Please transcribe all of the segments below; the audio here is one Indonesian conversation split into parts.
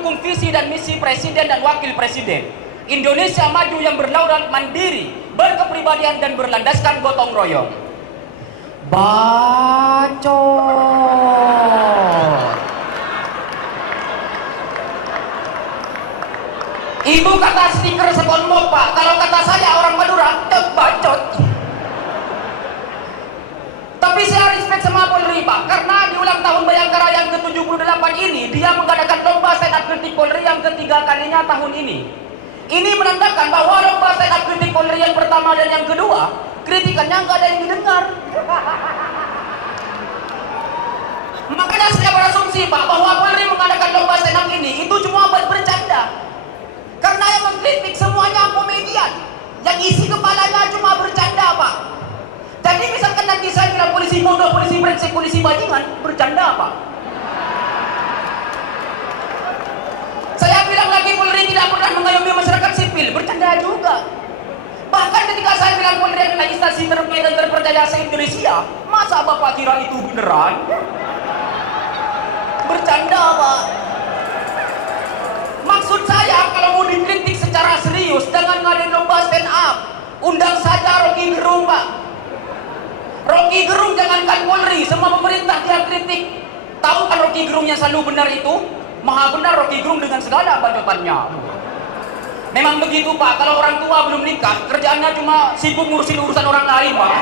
mendukung visi dan misi Presiden dan Wakil Presiden. Indonesia maju yang berdaulat mandiri, berkepribadian dan berlandaskan gotong royong. Bacot. Ibu kata stiker SpongeBob, Pak. Kalau kata saya orang Madura, bacot. Tapi saya respect sama Polri, Pak, karena di ulang tahun Bayangkara yang ke-78 ini dia mengadakan lomba stand up kritik Polri yang ketiga kalinya tahun ini. Ini menandakan bahwa lomba stand up kritik Polri yang pertama dan yang kedua, kritikannya nggak ada yang didengar. Makanya saya berasumsi, Pak, bahwa Polri mengadakan lomba stand up ini itu cuma buat bercanda. Karena yang mengkritik semuanya komedian, yang isi kepalanya cuma bercanda, Pak. Jadi misalkan nanti saya bilang polisi bodoh, polisi brengsek, polisi bajingan, bercanda, Pak. Saya bilang lagi Polri tidak pernah mengayomi masyarakat sipil, bercanda juga. Bahkan ketika saya bilang Polri adalah instansi terbaik dan terpercaya se-Indonesia, masa Bapak kira itu beneran? Bercanda, Pak. Maksud saya kalau mau dikritik secara serius, jangan ngadain lomba stand up. Undang saja Rocky Gerung, Pak. Rocky Gerung jangankan Polri, semua pemerintah dia kritik. Tahu kan Rocky Gerung yang selalu benar itu? Maha benar Rocky Gerung dengan segala bacotannya. Memang begitu, Pak. Kalau orang tua belum nikah, kerjaannya cuma sibuk ngurusin urusan orang lain, Pak.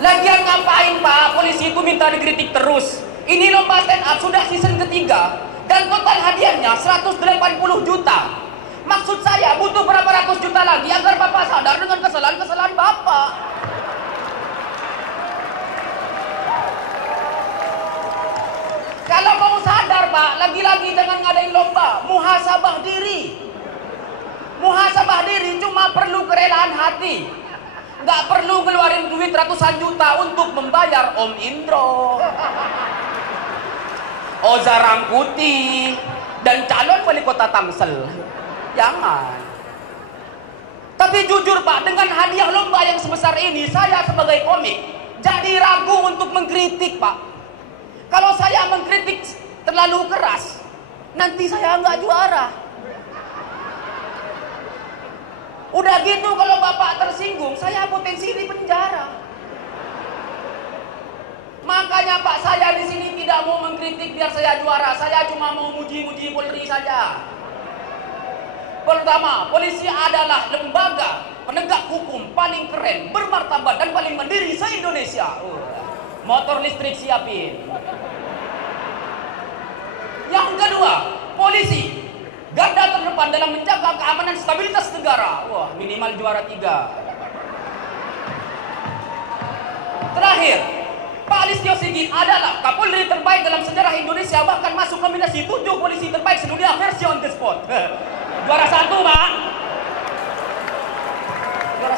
Lagian ngapain, Pak? Polisi itu minta dikritik terus. Ini lomba stand up sudah season ketiga dan total hadiahnya 180 juta. Maksud saya butuh berapa ratus juta lagi agar Bapak sadar dengan kesalahan-kesalahan Bapak. Kalau mau sadar, Pak, lagi-lagi jangan ngadain lomba. Muhasabah diri. Muhasabah diri cuma perlu kerelaan hati. Nggak perlu ngeluarin duit ratusan juta untuk membayar Om Indro, Oza Rangkuti, dan calon wali kota Tangsel. Jangan. Tapi jujur, Pak, dengan hadiah lomba yang sebesar ini, saya sebagai komik jadi ragu untuk mengkritik, Pak. Kalau saya mengkritik terlalu keras, nanti saya nggak juara. Udah gitu kalau Bapak tersinggung, saya potensi di penjara. Makanya, Pak, saya di sini tidak mau mengkritik biar saya juara. Saya cuma mau muji-muji Polri saja. Pertama, polisi adalah lembaga penegak hukum paling keren, bermartabat dan paling mandiri se-Indonesia. Motor listrik siapin. Yang kedua, polisi garda terdepan dalam menjaga keamanan stabilitas negara. Wah, minimal juara 3. Terakhir, Pak Listio Sigit adalah Kapolri terbaik dalam sejarah Indonesia, bahkan masuk nominasi 7 polisi terbaik sedunia versi on the spot. Juara 1, Pak. Juara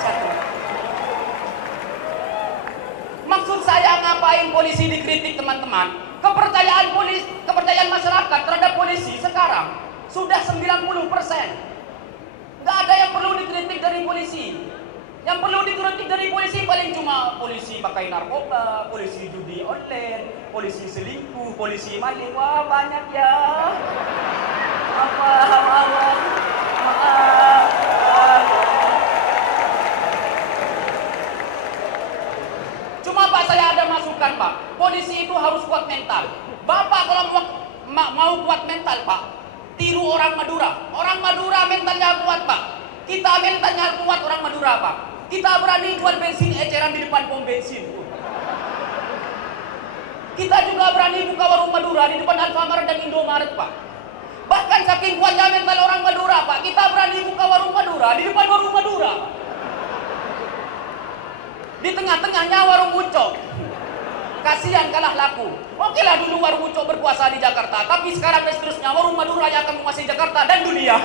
1. Maksud saya ngapain polisi dikritik, teman-teman? Kepercayaan masyarakat terhadap polisi sekarang sudah 90%. Nggak ada yang perlu dikritik dari polisi. Yang perlu dikritik dari polisi paling cuma polisi pakai narkoba, polisi judi online, polisi selingkuh, polisi maling. Wah, banyak ya. Cuma, Pak, saya ada masukan, Pak. Polisi itu harus kuat mental. Bapak kalau mau kuat mental, Pak, tiru orang Madura. Orang Madura mentalnya kuat, Pak. Kita mentalnya kuat orang Madura, Pak. Kita berani jual bensin eceran di depan pom bensin. Kita juga berani buka warung Madura di depan Alfamart dan Indomaret, Pak. Bahkan saking kuatnya mental orang Madura, Pak, kita berani buka warung Madura di depan warung Madura. Di tengah-tengahnya warung Ucok. Kasihan kalah laku. Oke lah dulu warung Ucok berkuasa di Jakarta, tapi sekarang dan seterusnya warung Madura yang akan menguasai Jakarta dan dunia.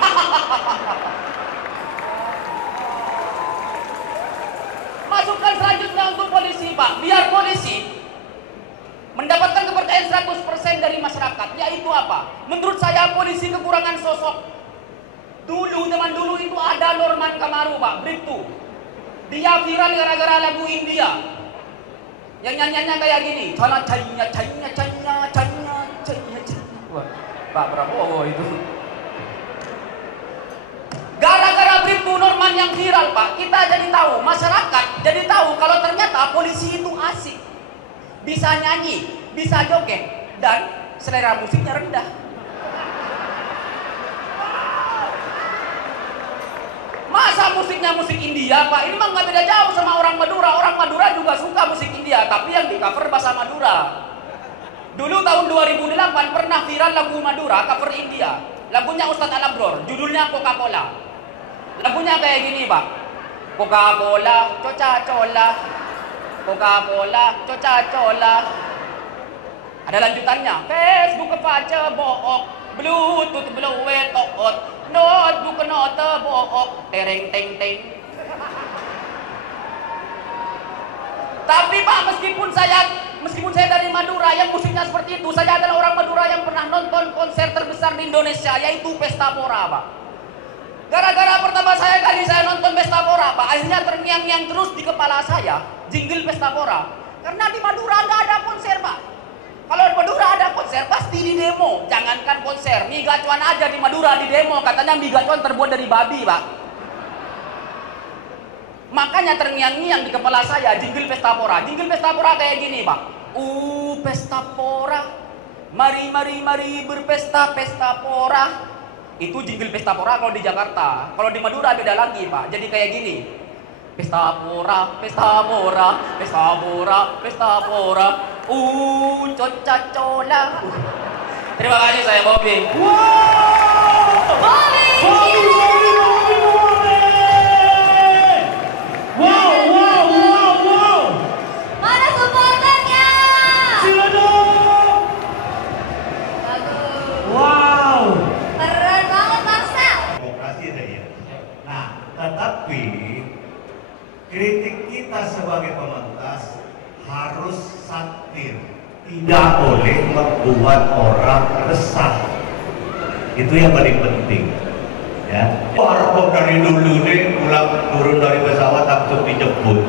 Masukan selanjutnya untuk polisi, Pak. Biar polisi mendapatkan kepercayaan 100% dari masyarakat, yaitu apa? Menurut saya polisi kekurangan sosok. Zaman dulu itu ada Norman Kamaru, Pak, Bribtu. Dia viral gara-gara lagu India. Yang nyanyiannya kayak gini. Cana cainya cainya cainya cainya cainya cainya. Wah, Pak Prabowo itu. Gara-gara Bribtu Norman yang viral, Pak, kita jadi tahu, masyarakat jadi tahu kalau ternyata polisi itu asik. Bisa nyanyi, bisa joget, dan selera musiknya rendah. Masa musiknya musik India, Pak? Ini mah nggak beda jauh sama orang Madura. Orang Madura juga suka musik India, tapi yang di cover bahasa Madura. Dulu tahun 2008 pernah viral lagu Madura, cover India. Lagunya Ustadz Alabror, judulnya Coca-Cola. Lagunya kayak gini, Pak. Coca-Cola, Coca-Cola, Coca-Cola, Coca-Cola. Ada lanjutannya. Facebook kepaca book, Bluetooth blowet okot, notebook note book, tereng teng teng. Tapi Pak, meskipun saya dari Madura yang musiknya seperti itu, saya adalah orang Madura yang pernah nonton konser terbesar di Indonesia, yaitu Pesta Pora, Pak. Gara-gara pertama kali saya nonton Pesta Pora, Pak, akhirnya terngiang-ngiang terus di kepala saya jingle Pesta Pora. Karena di Madura nggak ada konser, Pak. Kalau di Madura ada konser, pasti di demo. Jangankan konser, mie gacuan aja di Madura di demo. Katanya mie gacuan terbuat dari babi, Pak. Makanya terngiang-ngiang di kepala saya jingle Pesta Pora. Jingle Pesta Pora kayak gini, Pak. Pesta Pora, mari mari mari berpesta Pesta Pora. Itu jingle Pesta Pora kalau di Jakarta. Kalau di Madura beda lagi, Pak. Jadi kayak gini. Pesta Pora, Pesta Pora, Pesta Pora, Pesta Pora. Coca-Cola. Terima kasih, saya Bobby. Wow! Bobby! Bobby! Wow, wow, wow, wow! Mana supporternya? Sila dong! Bagus. Wow! Keren banget, Marcel. Demokrasi saja. Nah, tetapi kritik kita sebagai pementas harus satir, tidak boleh membuat orang resah. Itu yang paling penting. Ya, harap dari dulu nih pulang turun dari pesawat langsung dijemput.